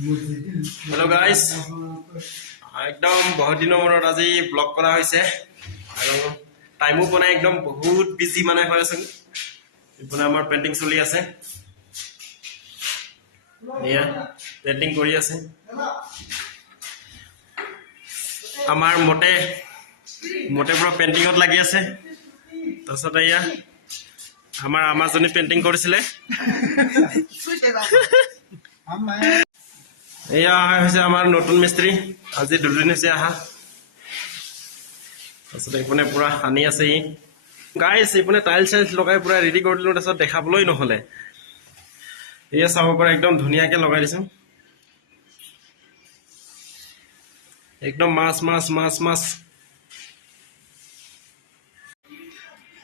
hello guys एकदम बहुत दिनों मूरत আজি ব্লগ কৰা হৈছে আৰু টাইমো বনাই একদম বহুত বিজি মানে হৈ আছে ইপনা আমাৰ পেইন্টিং চলি আছে এয়া পেইন্টিং কৰি আছে আমাৰ মোটে পুৰা পেইন্টিংত লাগি আছে তাৰছত এয়া আমাৰ আমাজনী পেইন্টিং কৰিছিলে এয়া হৈছে আমাৰ নতুন মিস্ত্ৰী আজি দুদিন হৈছে আহা তাৰছত ইপনে পুৰা হানি আছে ই গাইস ইপনে টাইলছ লগাই পুৰা ৰেডি কৰি দিলো তাৰছত দেখাবলৈ নহলে এয়া চাব পৰা একদম ধুনিয়াকে লগাই দিছো একদম মাছ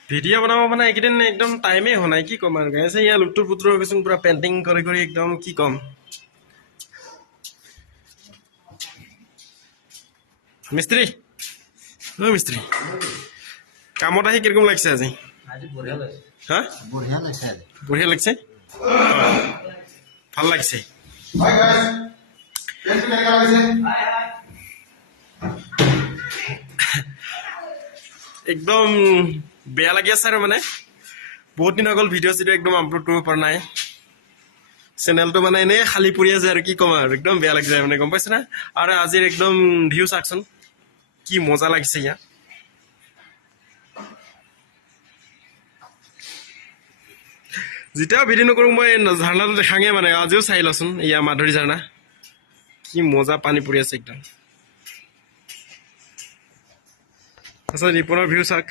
ভিডিও বনাব মানে একদিন একদম টাইমে হোৱা নাই কি কম আৰু গাইস ইয়া লুটুৰ পুটুৰ হৈ গৈছে পুৰা পেইন্টিং কৰি একদম কি কম মিস্ত্ৰী কামত আহি কিরকম লাগছে আজি বঢ়িয়া লাগছে হ্যাঁ বঢ়িয়া লাগছে ভাল লাগছে একদম বেয়া লাগি আছে আৰু মানে বহুত দিন আগল ভিডিও একদম আপলোড কৰিব পৰা নাই চেনেলটো মানে এনে খালি পৰি আছে আৰু কি কম আৰু একদম বেয়া লাগি যায় মানে গম পাইছ না আৰু আজিৰ একদম ভিউ চাকচোন কি মজা লাগিছে ইয়া যেতিয়া ভিডিও নকৰো মই ঝাৰণাটো দেখাঙে মানে আজিও চাই লচোন ইয়া মাধুৰী ঝাৰণা কি মজা পানী পৰি আছে একদম আচ্ছা নিপনৰ ভিউ চাক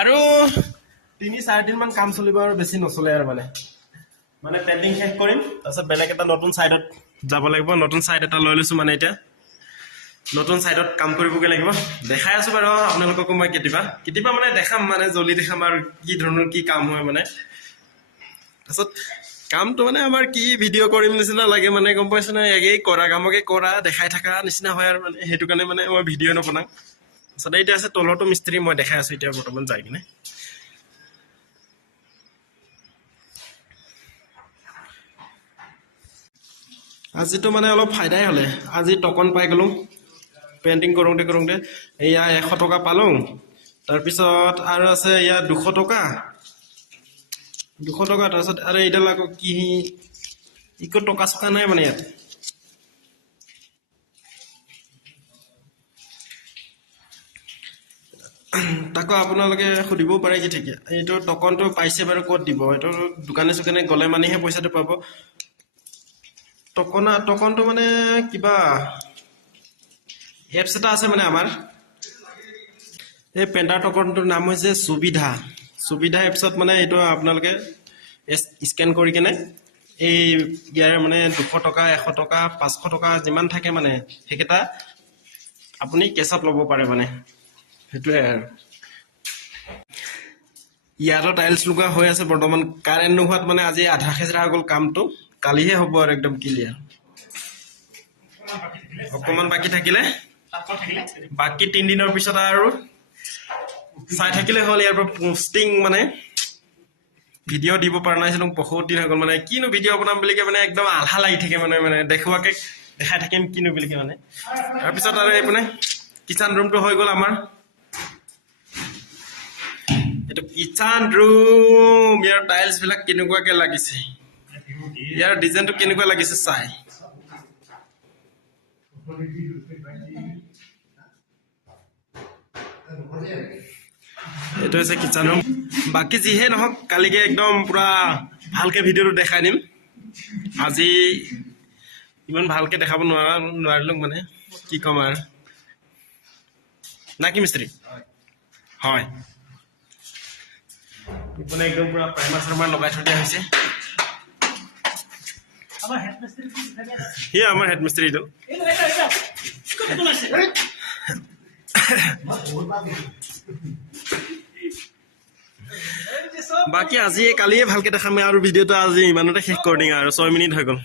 আৰু ৩-৪ দিন মান কাম চলিব আৰু বেছি নচলে আৰু মানে পেইন্টিং শেষ কৰিম তাৰছত বেলেগ এটা নতুন সাইডত যাব লাগিব নতুন সাইড এটা লৈ লৈছো মানে এটা নতুন সাইডত কাম কৰিবগে লাগিব দেখাই আছো বাৰু আপোনালোকক মই কেতিয়াবা মানে দেখাম মানে জলি দেখাম আৰু কি ধৰণৰ কি কাম হয় মানে তাৰছত কামটো মানে আমাৰ কি ভিডিও কৰিম নিচিনা লাগে মানে গম পাইছ না এগেই কৰা কামকে কৰা দেখাই থাকা নিচিনা হয় আৰু মানে হেতু কাৰণে মানে মই ভিডিও নবনাও তাৰছত এইটা আছে তলটো মিস্ত্ৰী মই দেখাই আছো এতিয়া বৰ্তমান যাই কিনে আজিতো মানে অলপ ফাইদাই হলে আজি টকন পাই গলো পেইন্টিং কৰোঁতে এয়া 100 টকা পালো তাৰ পিছত আৰু আছে এয়া 200 টকা তাৰছত আৰু এইডাল আকৌ কি ইকো টকা চকা নাই মানে ইয়াত তাকো আপোনালোকে সুধিব পাৰে কি ঠিক এইটো টকনটো পাইছে বাৰু ক'ত দিব এইটো দোকানে গলে মানেহে পইচাটো পাব টকনটো মানে কিবা এপছ এটা আছে মানে আমাৰ এই পেন্টাৰ টকনটোৰ নাম হৈছে সুবিধা এপছত মানে এইটো আপোনালোকে স্ক্যান কৰি কিনে এই ইয়াৰ মানে 200 টকা 100 টকা 500 টকা যিমান থাকে মানে হেকেটা আপুনি কেছত লব পাৰে মানে হেতুৱে আৰু ইয়াৰো টাইলছ লগা হৈ আছে বৰ্তমান কাৰেন্ট নোহাত মানে আজি আধা খেজৰা গল কামটো কালিহে হ'ব আৰু একদম ক্লিয়াৰ অকমান বাকি থাকিলে বাকি 3 দিনৰ পিছত আৰু চাই থাকিলে হল ইয়াৰ পোস্টিং মানে ভিডিও দিব পৰা নাইছিলো বহুত দিন হৈ গল মানে কিনো ভিডিও বনাম বুলি মানে একদম আধা লাগি থাকে মানে দেখুৱাকে দেখাই থাকিম কিনো বুলি মানে তাৰ পিছত আৰু এইপনে কিচেন ৰুমটো হৈ গল আমাৰ এটো কিচেন ৰুম ইয়াৰ টাইলছ বিলাক কেনেকুৱাকে লাগিছে ইয়াৰ ডিজাইনটো কেনেকুৱা লাগিছে চাই এটো আছে কিচেন ৰুম বাকি যিহে নহক কালিকে একদম পুৰা ভালকে ভিডিওটো দেখাই দিম আজি ইমান ভালকে দেখাব নোৱাৰিলো মানে কি কম আৰু নাকি মিস্ত্ৰী হয় ইপনে একদম পুৰা প্ৰাইমাৰ লগাই থৈ দিয়া হৈছে আমাৰ হেড মিস্ত্ৰীটো বাকি আজি কালিয়ে ভালকে দেখাম আৰু ভিডিওটো আজি ইমানতে শেষ কৰি দিম আৰু 6 মিনিট হৈ গল